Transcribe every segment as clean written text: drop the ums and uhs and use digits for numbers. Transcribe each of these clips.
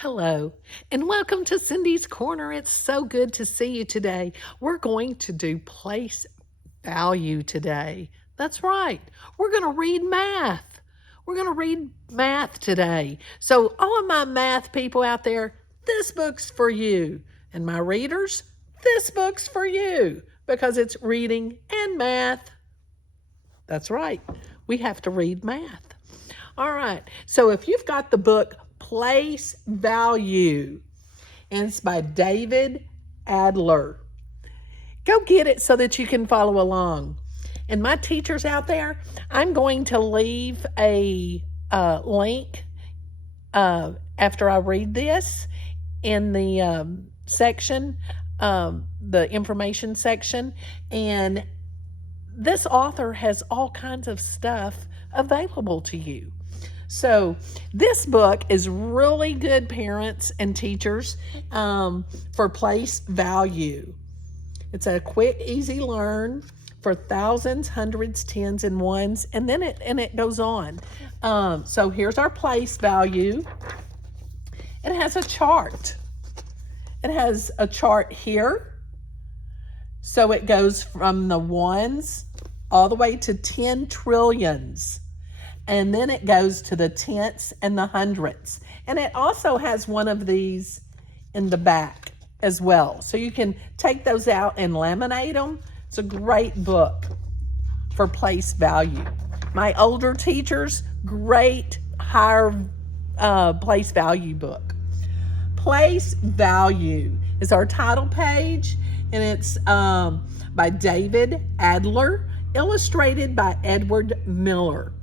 Hello, and welcome to Cindy's Corner. It's so good to see you today. We're going to do place value today. That's right. We're going to read math. We're going to read math today. So, all of my math people out there, this book's for you. And my readers, this book's for you because it's reading and math. That's right. We have to read math. All right. So, if you've got the book Place Value, and it's by A.Adler. Go get it so that you can follow along. And my teachers out there, I'm going to leave a link after I read this in the section, the information section. And this author has all kinds of stuff available to you. So this book is really good, parents and teachers, for place value. It's a quick, easy learn for thousands, hundreds, tens, and ones, and then it goes on. So here's our place value. It has a chart. It has a chart here. So it goes from the ones all the way to 10 trillions. And then it goes to the tenths and the hundredths. And it also has one of these in the back as well. So you can take those out and laminate them. It's a great book for place value. My older teachers, great higher place value book. Place Value is our title page, and it's by A.Adler, illustrated by Edward Miller.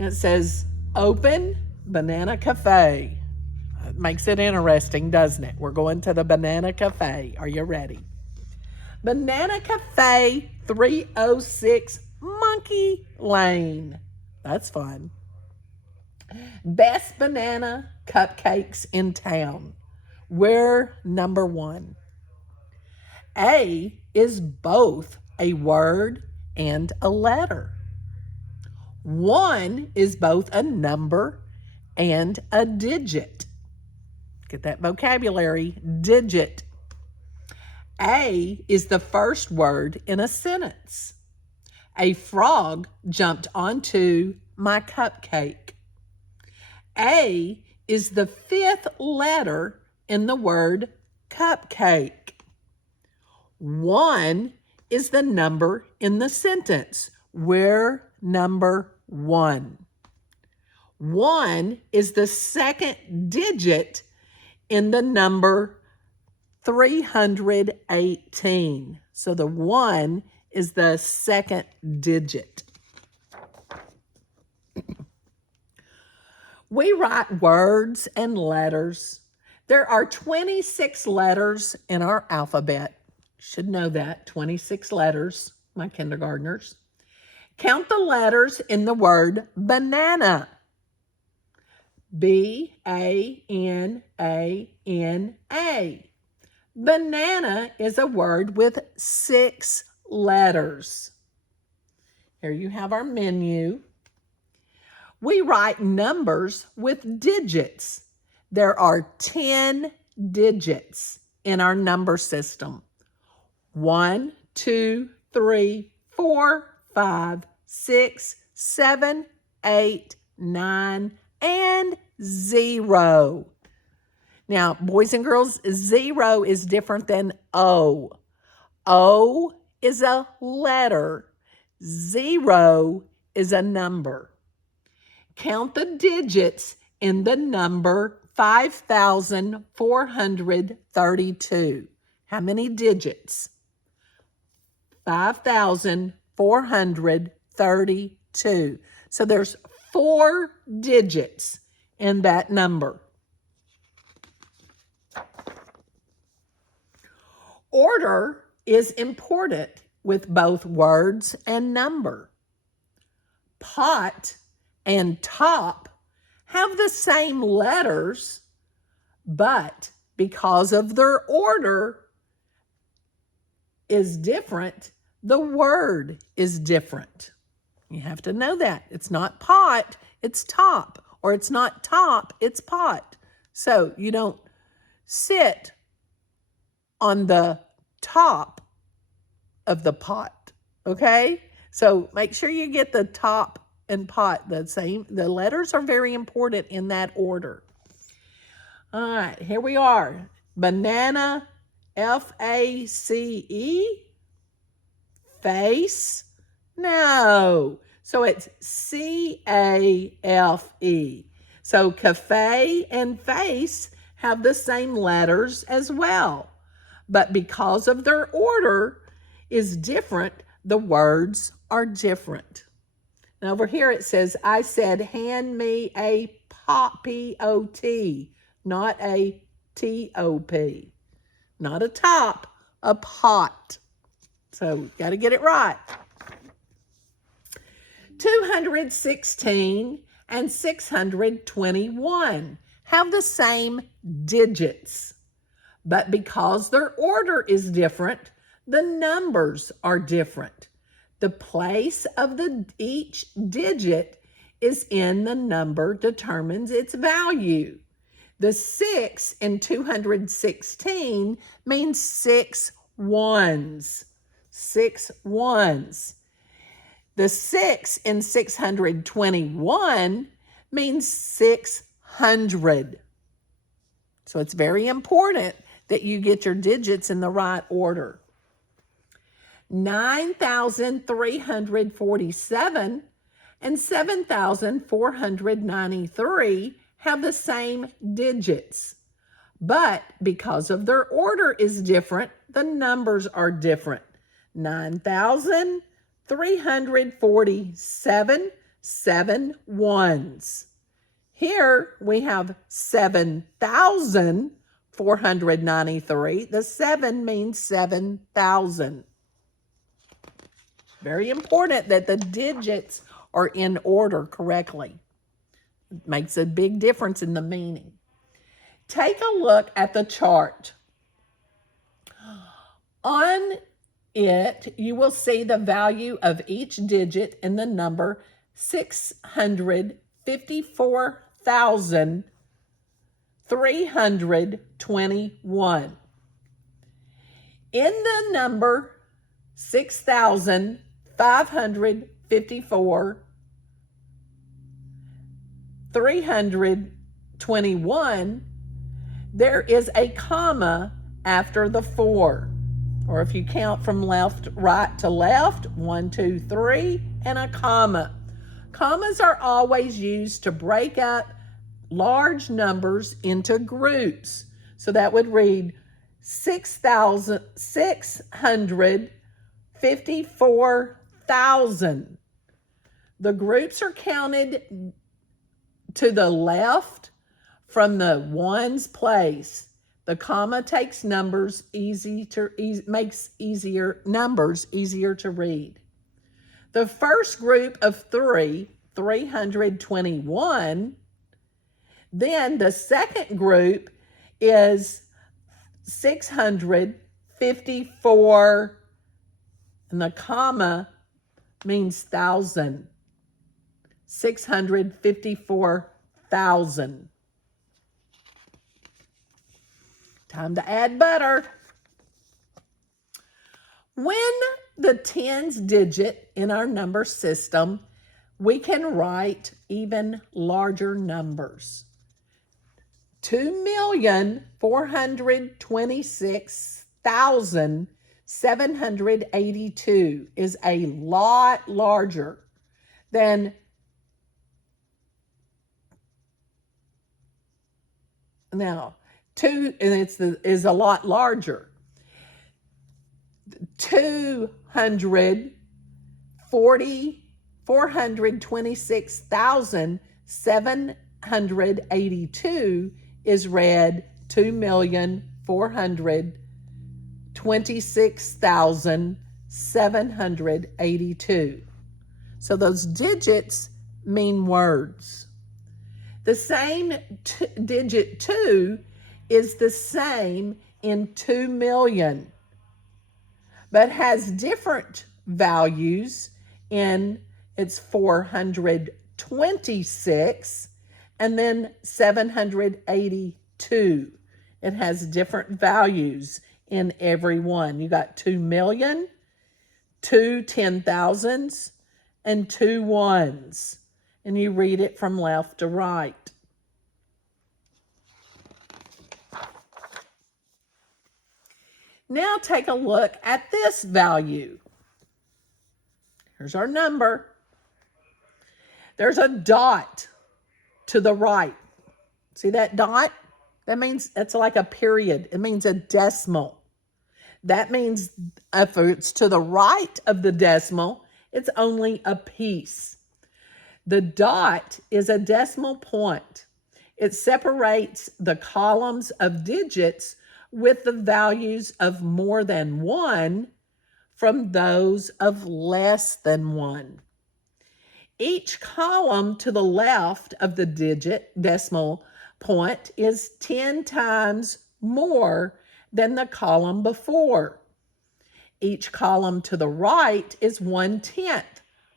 And it says, open banana cafe. It makes it interesting, doesn't it? We're going to the banana cafe. Are you ready? Banana Cafe 306 Monkey Lane. That's fun. Best banana cupcakes in town. We're number one. A is both a word and a letter. One is both a number and a digit. Get that vocabulary, digit. A is the first word in a sentence. A frog jumped onto my cupcake. A is the fifth letter in the word cupcake. One is the number in the sentence. We're number one. One is the second digit in the number 318. So the one is the second digit. We write words and letters. There are 26 letters in our alphabet. Should know that, 26 letters, my kindergartners. Count the letters in the word banana. B-A-N-A-N-A. Banana is a word with 6 letters. Here you have our menu. We write numbers with digits. There are 10 digits in our number system. 1, 2, 3, 4, 5, 6, 7, 8, 9, and 0. Now, boys and girls, 0 is different than O. O is a letter. 0 is a number. Count the digits in the number 5,432. How many digits? 5,432. So there's 4 digits in that number. Order is important with both words and number. Pot and top have the same letters, but because of their order is different, the word is different. You have to know that. It's not pot, it's top. Or it's not top, it's pot. So you don't sit on the top of the pot, okay? So make sure you get the top and pot the same. The letters are very important in that order. All right, here we are. Banana, F-A-C-E. Face? No. So it's C-A-F-E. So cafe and face have the same letters as well. But because of their order is different, the words are different. Now over here it says, I said, hand me a pot, P-O-T, not a T-O-P. Not a top, a pot. So got to get it right. 216 and 621 have the same digits, but because their order is different, the numbers are different. The place of each digit is in the number determines its value. The 6 in 216 means 6 ones. 6 ones. The 6 in 621 means 600. So it's very important that you get your digits in the right order. 9,347 and 7,493 have the same digits. But because of their order is different, the numbers are different. 9,347, 7 ones. Here we have 7,493. The 7 means 7,000. Very important that the digits are in order correctly. It makes a big difference in the meaning. Take a look at the chart. On it, you will see the value of each digit in the number 654,321. In the number 6,554, 321, there is a comma after the 4. Or if you count from right to left, 1, 2, 3, and a comma. Commas are always used to break up large numbers into groups. So that would read 654,000. The groups are counted to the left from the ones place. The comma takes numbers makes numbers easier to read. The first group of 3, 321. Then the second group is 654, and the comma means 1,000. 654,000. Time to add butter. When the tens digit in our number system, we can write even larger numbers. 2,426,782 is a lot larger than now. 2 is a lot larger. 426,782 is read 2,426,782. So those digits mean words. The same digit 2 is the same in 2 million, but has different values in its 426 and then 782. 2. It has different values in every one. You got 2 million, 2 10,000s, and 2 ones. And you read it from left to right. Now take a look at this value. Here's our number. There's a dot to the right. See that dot? That means that's like a period. It means a decimal. That means if it's to the right of the decimal, it's only a piece. The dot is a decimal point. It separates the columns of digits with the values of more than 1 from those of less than 1. Each column to the left of the decimal point is 10 times more than the column before. Each column to the right is 1/10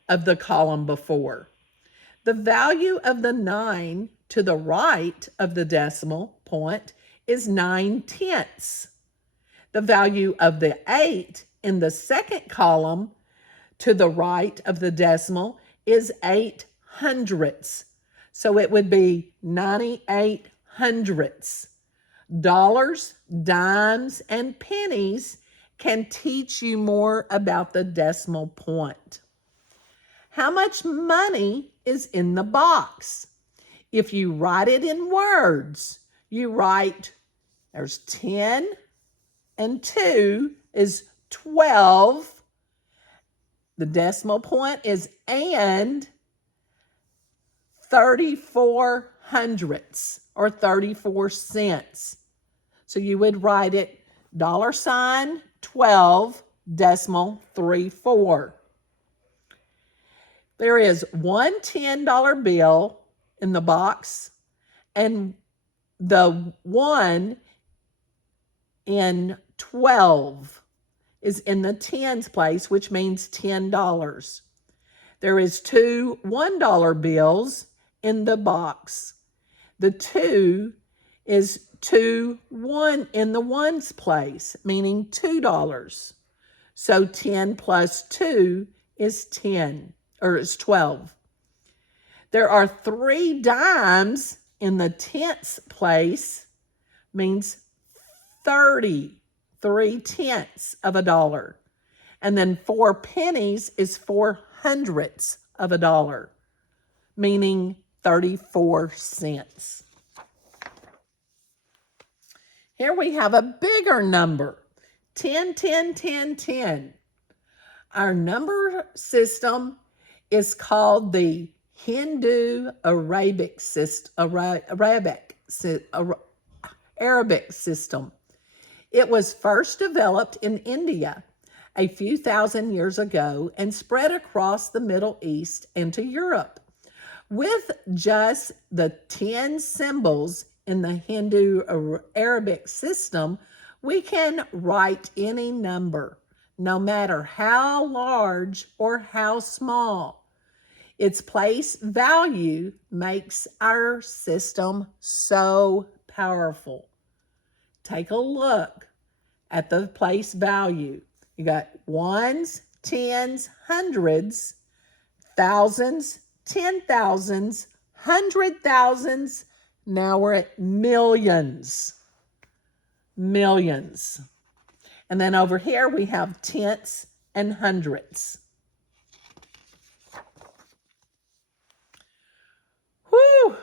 of the column before. The value of the 9 to the right of the decimal point is 9/10. The value of the 8 in the second column to the right of the decimal is 8/100. So it would be 98/100. Dollars, dimes, and pennies can teach you more about the decimal point. How much money is in the box? If you write it in words, you write, there's 10 and 2 is 12. The decimal point is and 34 hundredths or 34 cents. So you would write it $12.34. There is one $10 bill in the box, and the 1 in 12 is in the tens place, which means $10. There is 2 $1 bills in the box. The 2 is 2 1 in the ones place, meaning $2. So 10 plus 2 is 10, or is 12. There are 3 dimes in the tenths place, means 30, 3/10 of a dollar. And then 4 pennies is 4 hundredths of a dollar, meaning 34 cents. Here we have a bigger number, 10, 10, 10, 10. Our number system is called the Hindu-Arabic system. It was first developed in India a few thousand years ago and spread across the Middle East into Europe. With just the 10 symbols in the Hindu-Arabic system, we can write any number, no matter how large or how small. Its place value makes our system so powerful. Take a look at the place value. You got ones, tens, hundreds, thousands, 10,000s, 100,000s. Now we're at millions. Millions. And then over here we have tenths and hundredths. Whew!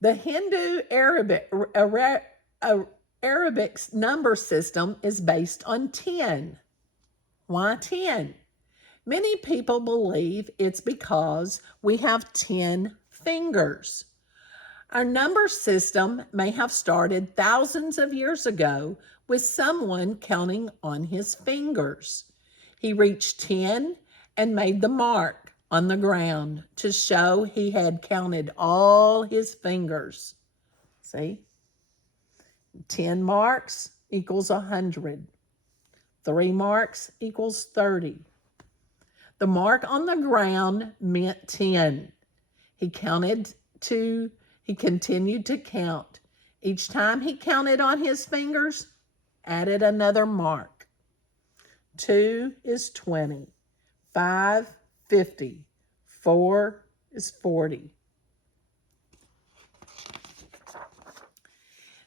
The Hindu-Arabic's number system is based on 10. Why 10? Many people believe it's because we have 10 fingers. Our number system may have started thousands of years ago with someone counting on his fingers. He reached 10 and made the mark on the ground to show he had counted all his fingers. See? 10 marks equals 100. 3 marks equals 30. The mark on the ground meant 10. He continued to count Each time he counted on his fingers, added another mark. 2 is 20. 5, 50. 4 is 40.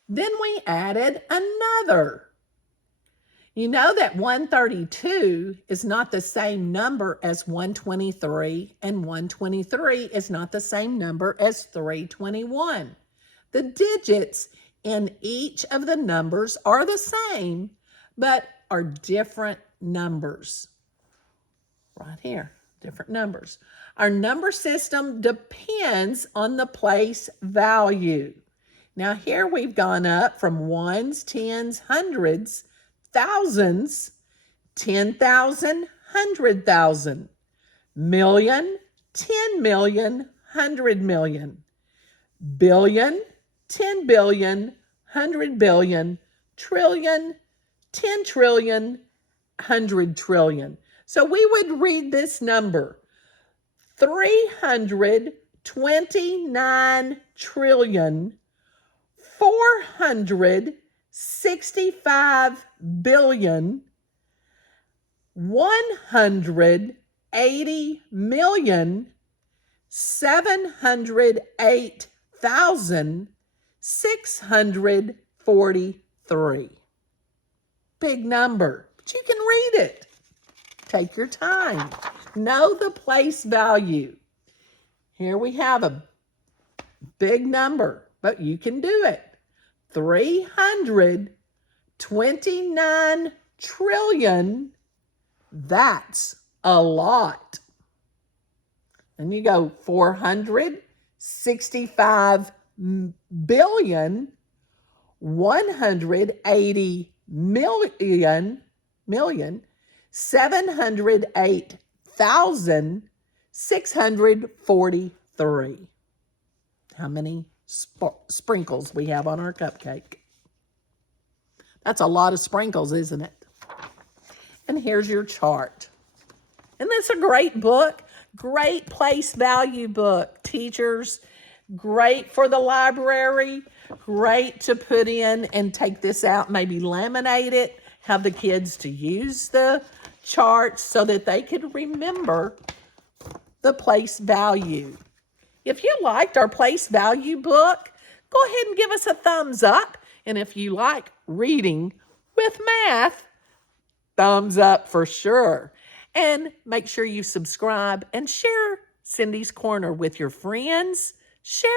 Then we added another. You know that 132 is not the same number as 123, and 123 is not the same number as 321. The digits in each of the numbers are the same, but are different numbers. Right here, different numbers. Our number system depends on the place value. Now here we've gone up from ones, tens, hundreds, thousands, 10,000, 100,000, million, 10 million, 100 million, billion, 10 billion, 100 billion, trillion, 10 trillion, 100 trillion. So we would read this number, 329 trillion, 465 billion, 180 million, 708,643. Big number, but you can read it. Take your time. Know the place value. Here we have a big number, but you can do it. 329 trillion. That's a lot. And you go 465 billion, 180 million, 708,643. How many sprinkles we have on our cupcake? That's a lot of sprinkles, isn't it? And here's your chart. Isn't this a great book? Great place value book. Teachers, great for the library. Great to put in and take this out, maybe laminate it, have the kids to use the charts so that they could remember the place value. If you liked our place value book, go ahead and give us a thumbs up. And if you like reading with math, thumbs up for sure. And make sure you subscribe and share Cindy's Corner with your friends. Share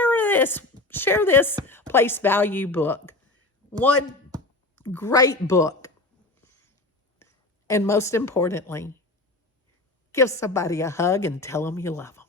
this place value book. One great book. And most importantly, give somebody a hug and tell them you love them.